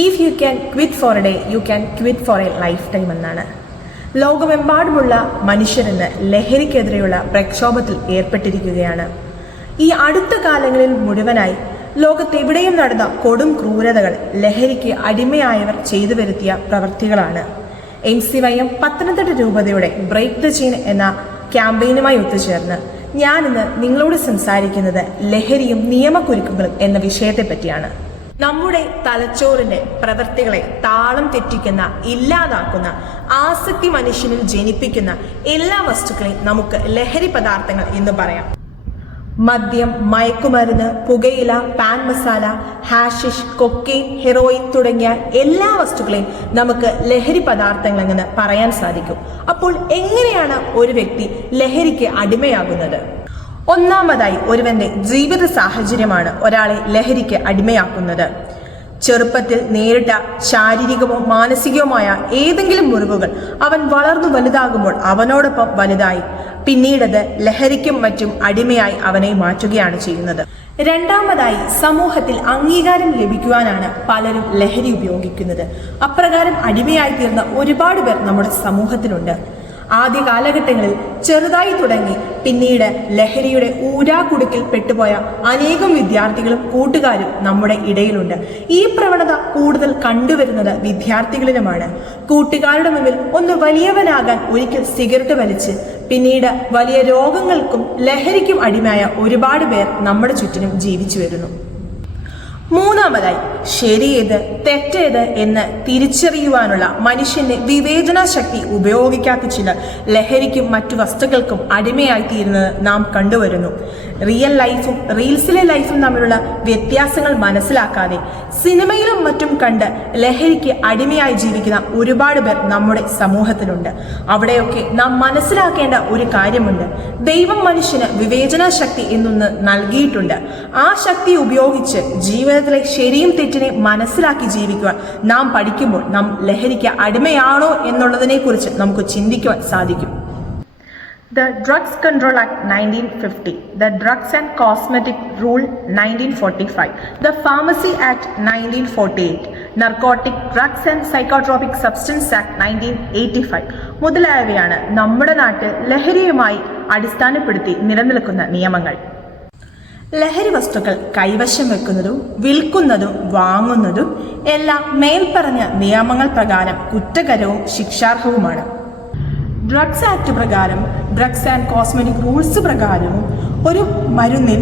If you can quit for a day you can quit for a lifetime എന്നാണ്. ലോകമെമ്പാടുമുള്ള മനുഷ്യരെന്ന് ലഹരിക്കെതിരെയുള്ള പ്രക്ഷോഭത്തിൽ ഏർപ്പെട്ടിരിക്കുകയാണ്. ഈ അടുത്ത കാലങ്ങളിൽ മുഴുവനായി ലോകത്തെവിടെയും നടന്ന കൊടും ക്രൂരതകൾ ലഹരിക്ക് അടിമയായവർ ചെയ്തു വരുത്തിയ പ്രവൃത്തികളാണ്. M C Y M Pathanamthitta രൂപതയുടെ ബ്രേക്ക് ദ ചെയിൻ എന്ന ക്യാമ്പയിനുമായി ഒത്തുചേർന്ന് ഞാനിന്ന് നിങ്ങളോട് സംസാരിക്കുന്നത് ലഹരിയും നിയമക്കുരുക്കുകളും എന്ന വിഷയത്തെ പറ്റിയാണ് നമ്മുടെ തലച്ചോറിന്റെ പ്രവൃത്തികളെ താളം തെറ്റിക്കുന്ന ഇല്ലാതാക്കുന്ന ആസക്തി മനുഷ്യനിൽ ജനിപ്പിക്കുന്ന എല്ലാ വസ്തുക്കളെയും നമുക്ക് ലഹരി പദാർത്ഥങ്ങൾ എന്ന് പറയാം. മദ്യം മയക്കുമരുന്ന് പുകയില paan masala hashish cocaine heroin തുടങ്ങിയ എല്ലാ വസ്തുക്കളെയും നമുക്ക് ലഹരി പദാർത്ഥങ്ങൾ എന്ന് പറയാൻ സാധിക്കും. അപ്പോൾ എങ്ങനെയാണ് ഒരു വ്യക്തി ലഹരിക്ക് അടിമയാകുന്നത്? ഒന്നാമതായി ഒരുവന്റെ ജീവിത സാഹചര്യമാണ് ഒരാളെ ലഹരിക്ക് അടിമയാക്കുന്നത്. ചെറുപ്പത്തിൽ നേരിട്ട ശാരീരികമോ മാനസികവുമായ ഏതെങ്കിലും മുറിവുകൾ അവൻ വളർന്നു വലുതാകുമ്പോൾ അവനോടൊപ്പം വലുതായി. പിന്നീടത് ലഹരിക്കും മറ്റും അടിമയായി അവനെ മാറ്റുകയാണ് ചെയ്യുന്നത്. രണ്ടാമതായി സമൂഹത്തിൽ അംഗീകാരം ലഭിക്കുവാനാണ് പലരും ലഹരി ഉപയോഗിക്കുന്നത്. അപ്രകാരം അടിമയായി തീർന്ന ഒരുപാട് പേർ നമ്മുടെ സമൂഹത്തിലുണ്ട്. ആദ്യ കാലഘട്ടങ്ങളിൽ ചെറുതായി തുടങ്ങി പിന്നീട് ലഹരിയുടെ ഊരാക്കുടുക്കിൽ പെട്ടുപോയ അനേകം വിദ്യാർത്ഥികളും കൂട്ടുകാരും നമ്മുടെ ഇടയിലുണ്ട്. ഈ പ്രവണത കൂടുതൽ കണ്ടുവരുന്നത് വിദ്യാർത്ഥികളിലുമാണ്. കൂട്ടുകാരുടെ മുമ്പിൽ ഒന്ന് വലിയവനാകാൻ ഒരിക്കൽ സിഗരറ്റ് വലിച്ച് പിന്നീട് വലിയ രോഗങ്ങൾക്കും ലഹരിക്കും അടിമയായ ഒരുപാട് പേർ നമ്മുടെ ചുറ്റിനും ജീവിച്ചു വരുന്നു. മൂന്നാമതായി ശരിയേത് തെറ്റേത് എന്ന് തിരിച്ചറിയുവാനുള്ള മനുഷ്യന്റെ വിവേചന ശക്തി ഉപയോഗിക്കാത്ത ചിലർ ലഹരിക്കും മറ്റു വസ്തുക്കൾക്കും അടിമയായിത്തീരുന്നത് നാം കണ്ടുവരുന്നു. റിയൽ ലൈഫും റീൽസിലെ ലൈഫും തമ്മിലുള്ള വ്യത്യാസങ്ങൾ മനസ്സിലാക്കാതെ സിനിമയിലും മറ്റും കണ്ട് ലഹരിക്ക് അടിമയായി ജീവിക്കുന്ന ഒരുപാട് പേർ നമ്മുടെ സമൂഹത്തിലുണ്ട്. അവിടെയൊക്കെ നാം മനസ്സിലാക്കേണ്ട ഒരു കാര്യമുണ്ട്. ദൈവം മനുഷ്യന് വിവേചന ശക്തി എന്നൊന്ന് നൽകിയിട്ടുണ്ട്. ആ ശക്തി ഉപയോഗിച്ച് ജീവിതത്തിലെ ശരിയും തെറ്റിനെ മനസ്സിലാക്കി ജീവിക്കുവാൻ നാം പഠിക്കുമ്പോൾ നാം ലഹരിക്ക് അടിമയാണോ എന്നുള്ളതിനെക്കുറിച്ച് നമുക്ക് ചിന്തിക്കുവാൻ സാധിക്കും. The Drugs Control Act 1950, the Drugs and Cosmetic Rule 1945, the Pharmacy Act 1948, Narcotic Drugs and Psychotropic Substance Act 1985 മുതലായവയാണ് നമ്മുടെ നാട്ടിൽ ലഹരിയുമായി അടിസ്ഥാനപ്പെടുത്തി നിലനിൽക്കുന്ന നിയമങ്ങൾ. ലഹരി വസ്തുക്കൾ കൈവശം വെക്കുന്നതും വിൽക്കുന്നതും വാങ്ങുന്നതും എല്ലാം മേൽപ്പറഞ്ഞ നിയമങ്ങൾ പ്രകാരം കുറ്റകരവും ശിക്ഷാർഹവുമാണ്. ഡ്രഗ്സ് ആക്ട് പ്രകാരം ഡ്രഗ്സ് ആൻഡ് കോസ്മെറ്റിക് റൂൾസ് പ്രകാരം ഒരു മരുന്നിൽ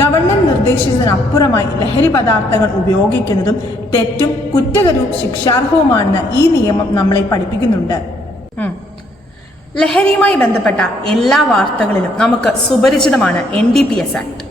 ഗവൺമെന്റ് നിർദ്ദേശിച്ചതിനപ്പുറമായി ലഹരി പദാർത്ഥങ്ങൾ ഉപയോഗിക്കുന്നതും തെറ്റും കുറ്റകരവും ശിക്ഷാർഹവുമാണെന്ന് ഈ നിയമം നമ്മളെ പഠിപ്പിക്കുന്നുണ്ട്. ലഹരിയുമായി ബന്ധപ്പെട്ട എല്ലാ വാർത്തകളിലും നമുക്ക് സുപരിചിതമാണ് N D P S act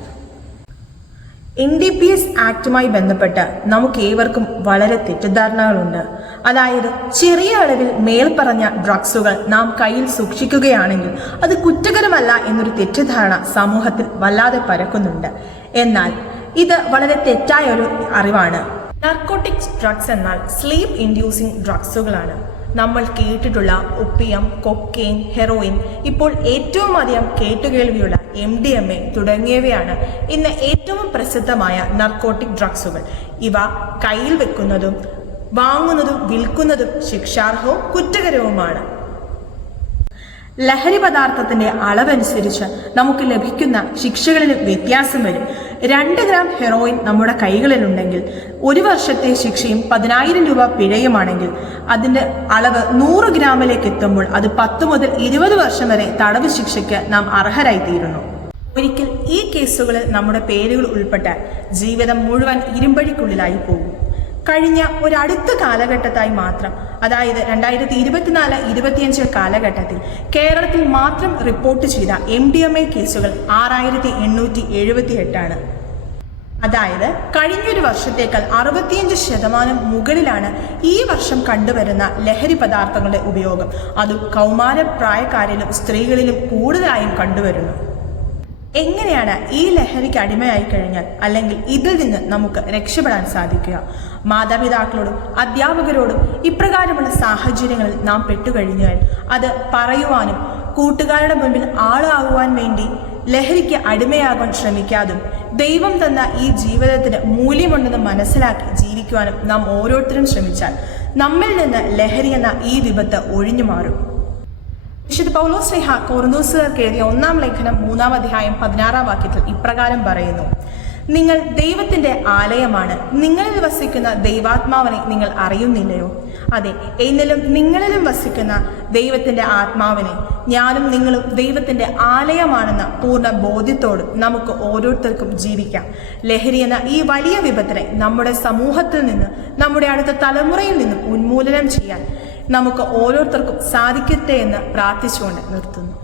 N D P S ആക്ടുമായി ബന്ധപ്പെട്ട് നമുക്ക് ഏവർക്കും വളരെ തെറ്റിദ്ധാരണകളുണ്ട്. അതായത് ചെറിയ അളവിൽ മേൽപ്പറഞ്ഞ ഡ്രഗ്സുകൾ നാം കയ്യിൽ സൂക്ഷിക്കുകയാണെങ്കിൽ അത് കുറ്റകരമല്ല എന്നൊരു തെറ്റിദ്ധാരണ സമൂഹത്തിൽ വല്ലാതെ പരക്കുന്നുണ്ട്. എന്നാൽ ഇത് വളരെ തെറ്റായ ഒരു അറിവാണ്. നർക്കോട്ടിക്സ് ഡ്രഗ്സ് എന്നാൽ സ്ലീപ്പ് ഇൻഡ്യൂസിംഗ് ഡ്രഗ്സുകളാണ് നമ്മൾ കേട്ടിട്ടുള്ള ഒപ്പിയം കൊക്കെയിൻ ഹെറോയിൻ ഇപ്പോൾ ഏറ്റവും അധികം കേട്ടുകേൾവിയുള്ള എം ഡി എം എ തുടങ്ങിയവയാണ് ഇന്ന് ഏറ്റവും പ്രസിദ്ധമായ നർക്കോട്ടിക് ഡ്രഗ്സുകൾ ഇവ കയ്യിൽ വെക്കുന്നതും വാങ്ങുന്നതും വിൽക്കുന്നതും ശിക്ഷാർഹവും കുറ്റകരവുമാണ്. ലഹരി പദാർത്ഥത്തിന്റെ അളവനുസരിച്ച് നമുക്ക് ലഭിക്കുന്ന ശിക്ഷകളിൽ വ്യത്യാസം വരും. രണ്ട് ഗ്രാം ഹെറോയിൻ നമ്മുടെ കൈകളിലുണ്ടെങ്കിൽ ഒരു വർഷത്തെ ശിക്ഷയും പതിനായിരം രൂപ പിഴയുമാണെങ്കിൽ അതിന്റെ അളവ് നൂറ് ഗ്രാമിലേക്ക് എത്തുമ്പോൾ അത് പത്ത് മുതൽ ഇരുപത് വർഷം വരെ തടവ് ശിക്ഷയ്ക്ക് നാം അർഹരായി തീരുന്നു ഒരിക്കൽ ഈ കേസുകളിൽ നമ്മുടെ പേരുകൾ ഉൾപ്പെട്ടാൽ ജീവിതം മുഴുവൻ ഇരുമ്പഴിക്കുള്ളിലായി പോകും. കഴിഞ്ഞ ഒരു അടുത്ത കാലഘട്ടത്തായി മാത്രം അതായത് രണ്ടായിരത്തി ഇരുപത്തിനാല് ഇരുപത്തിയഞ്ച് കാലഘട്ടത്തിൽ കേരളത്തിൽ മാത്രം റിപ്പോർട്ട് ചെയ്ത എം ഡി എം എ കേസുകൾ ആറായിരത്തി എണ്ണൂറ്റി എഴുപത്തി എട്ടാണ് അതായത് കഴിഞ്ഞൊരു വർഷത്തേക്കാൾ അറുപത്തിയഞ്ച് ശതമാനം മുകളിലാണ് ഈ വർഷം കണ്ടുവരുന്ന ലഹരി പദാർത്ഥങ്ങളുടെ ഉപയോഗം. അതും കൗമാര പ്രായക്കാരിലും സ്ത്രീകളിലും കൂടുതലായും കണ്ടുവരുന്നു. എങ്ങനെയാണ് ഈ ലഹരിക്ക് അടിമയായി കഴിഞ്ഞാൽ അല്ലെങ്കിൽ ഇതിൽ നിന്ന് നമുക്ക് രക്ഷപ്പെടാൻ സാധിക്കുക? മാതാപിതാക്കളോടും അധ്യാപകരോടും ഇപ്രകാരമുള്ള സാഹചര്യങ്ങളിൽ നാം പെട്ടുകഴിഞ്ഞാൽ അത് പറയുവാനും കൂട്ടുകാരുടെ മുമ്പിൽ ആളാകുവാൻ വേണ്ടി ലഹരിക്ക് അടിമയാകാൻ ശ്രമിക്കാതും ദൈവം തന്ന ഈ ജീവിതത്തിന് മൂല്യമുണ്ടെന്ന് മനസ്സിലാക്കി ജീവിക്കുവാനും നാം ഓരോരുത്തരും ശ്രമിച്ചാൽ നമ്മിൽ നിന്ന് ലഹരി എന്ന ഈ വിപത്ത് ഒഴിഞ്ഞു മാറും. വിശുദ്ധ പൗലോസ് സ്നേഹ കോർന്നൂസുകാർക്ക് എഴുതിയ ഒന്നാം ലേഖനം മൂന്നാം അധ്യായം പതിനാറാം വാക്യത്തിൽ ഇപ്രകാരം പറയുന്നു. നിങ്ങൾ ദൈവത്തിന്റെ ആലയമാണ്. നിങ്ങളിൽ വസിക്കുന്ന ദൈവാത്മാവിനെ നിങ്ങൾ അറിയുന്നില്ലയോ? അതെ എന്നിലും നിങ്ങളിലും വസിക്കുന്ന ദൈവത്തിന്റെ ആത്മാവിനെ. ഞാനും നിങ്ങളും ദൈവത്തിന്റെ ആലയമാണെന്ന പൂർണ ബോധ്യത്തോടും നമുക്ക് ഓരോരുത്തർക്കും ജീവിക്കാം. ലഹരി എന്ന ഈ വലിയ വിപത്തിനെ നമ്മുടെ സമൂഹത്തിൽ നിന്ന് നമ്മുടെ അടുത്ത തലമുറയിൽ നിന്നും ഉന്മൂലനം ചെയ്യാൻ നമുക്ക് ഓരോരുത്തർക്കും സാധിക്കട്ടെ എന്ന് പ്രാർത്ഥിച്ചുകൊണ്ട് നിർത്തുന്നു.